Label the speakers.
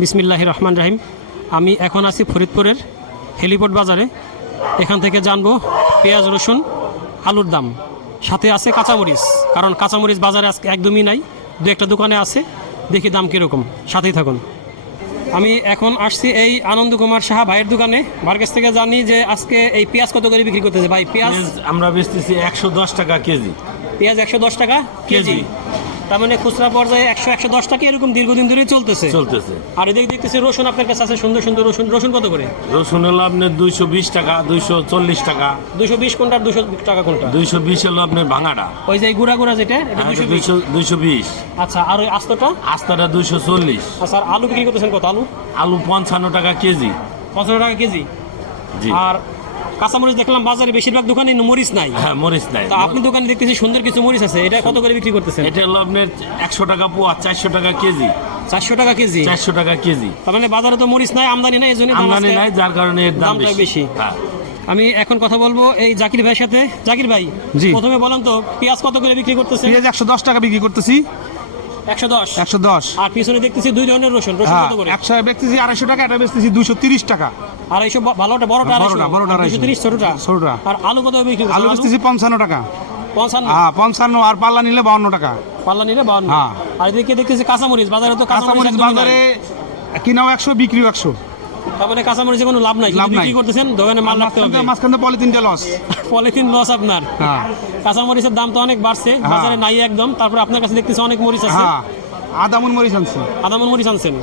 Speaker 1: বিসমিল্লাহ রহমান রাহিম। আমি এখন আছি ফরিদপুরের হেলিপোর্ট বাজারে। এখান থেকে জানব পেঁয়াজ রসুন আলুর দাম। সাথে আছে কাঁচামরিচ কারণ কাঁচামরিচ বাজারে আজকে একদমই নাই। দু একটা দোকানে আছে দেখি দাম কীরকম। সাথেই থাকুন। আমি এখন আসছি এই আনন্দ কুমার সাহা ভাইয়ের দোকানে। ভাইয়ের কাছ থেকে জানি যে আজকে এই পেঁয়াজ কত করে বিক্রি করতেছে। ভাই পেঁয়াজ
Speaker 2: আমরা বেচতেছি একশো দশ টাকা কেজি।
Speaker 1: পেঁয়াজ একশো দশ টাকা কেজি। তার মানে খুচরা পর্যায়ে একশো একশো দশ টাকা এরকম দীর্ঘদিন ধরেই চলতেছে।
Speaker 2: চলতেছে।
Speaker 1: আর এদিকে দেখতেছি রসুন আপনার কাছে আছে সুন্দর সুন্দর রসুন। রসুন কত করে?
Speaker 2: রসুন হলো আপনার দুইশো বিশ টাকা দুইশো চল্লিশ টাকা।
Speaker 1: দুশো বিশ কোনটা দুশো টাকা কোনটা?
Speaker 2: দুইশো বিশ হলো আপনার ভাঙাটা।
Speaker 1: ওই যে গুড়া গুড়া যেটা বিশ
Speaker 2: দুইশো দুইশো বিশ।
Speaker 1: আচ্ছা আর ওই আস্তটা?
Speaker 2: আস্তাটা দুইশো চল্লিশ।
Speaker 1: আচ্ছা আর আলু বিক্রি করতেছেন কত? আলু?
Speaker 2: আলু পঞ্চান্ন টাকা কেজি।
Speaker 1: পঞ্চান্ন টাকা কেজি। আর কাঁচামরিচ দেখলাম বাজারে বেশিরভাগ দোকানে মরিচ নাই।
Speaker 2: হ্যাঁ মরিচ নাই।
Speaker 1: তো আপনি দোকানে দেখতেছি সুন্দর কিছু মরিচ আছে এটা কত করে বিক্রি করতেছেন?
Speaker 2: এটা হলো আপনার একশো টাকা পোয়া চারশো টাকা কেজি।
Speaker 1: চারশো টাকা কেজি?
Speaker 2: চারশো টাকা কেজি।
Speaker 1: তার মানে বাজারে তো মরিচ নাই আমদানি নাই এই জন্য
Speaker 2: আমদানি নাই যার কারণে
Speaker 1: দামটা
Speaker 2: বেশি। হ্যাঁ।
Speaker 1: আমি এখন কথা বলব এই জাকির ভাইয়ের সাথে। জাকির ভাই
Speaker 3: জি।
Speaker 1: প্রথমে বলেন তো পেঁয়াজ কত করে বিক্রি করতেছে
Speaker 3: পেঁয়াজ একশো দশ টাকা বিক্রি করতেছি।
Speaker 1: একশো দশ?
Speaker 3: একশো দশ।
Speaker 1: আর পিছনে দেখতেছি দুই ধরনের রসুন রসুন
Speaker 3: হ্যাঁ
Speaker 1: কত করে?
Speaker 3: একশো বেচতেছি আড়াইশো টাকা এটা বেচতেছি দুশো তিরিশ টাকা।
Speaker 1: এইসব ভালোটা বড়টা
Speaker 3: বড়টা, বড়টা আড়াইশো।
Speaker 1: তিরিশ ছোটটা।
Speaker 3: ছোটটা।
Speaker 1: আর আলু কত বিক্রি
Speaker 3: আলু বেচতেছি পঞ্চান্ন টাকা।
Speaker 1: পঞ্চান্ন?
Speaker 3: হ্যাঁ পঞ্চান্ন আর পাল্লা নিলে বাউন্ন টাকা।
Speaker 1: পাল্লা নিলে বাউন্ন।
Speaker 3: হ্যাঁ।
Speaker 1: আর এদিকে দেখতেছি কাঁচামরিচ বাজারে তো কাঁচামরিচ
Speaker 3: বাজারে কিনাও একশো বিক্রিও একশো।
Speaker 1: তার মানে কাঁচামরিচে কোনো লাভ নাই
Speaker 3: লাভ।
Speaker 1: বিক্রি করতেছেন দোকানে মাল রাখতে হবে।
Speaker 3: মাঝখানে পলিথিনটা লস
Speaker 1: পলিথিন লস আপনার।
Speaker 3: হ্যাঁ।
Speaker 1: কাঁচামরিচের দাম তো অনেক বাড়ছে বাজারে নাই একদম। তারপরে আপনার কাছে দেখতেছি অনেক মরিচ আছে।
Speaker 3: হ্যাঁ। আদামুন মরিচ আনছি।
Speaker 1: আদামন মরিচ আনছেন।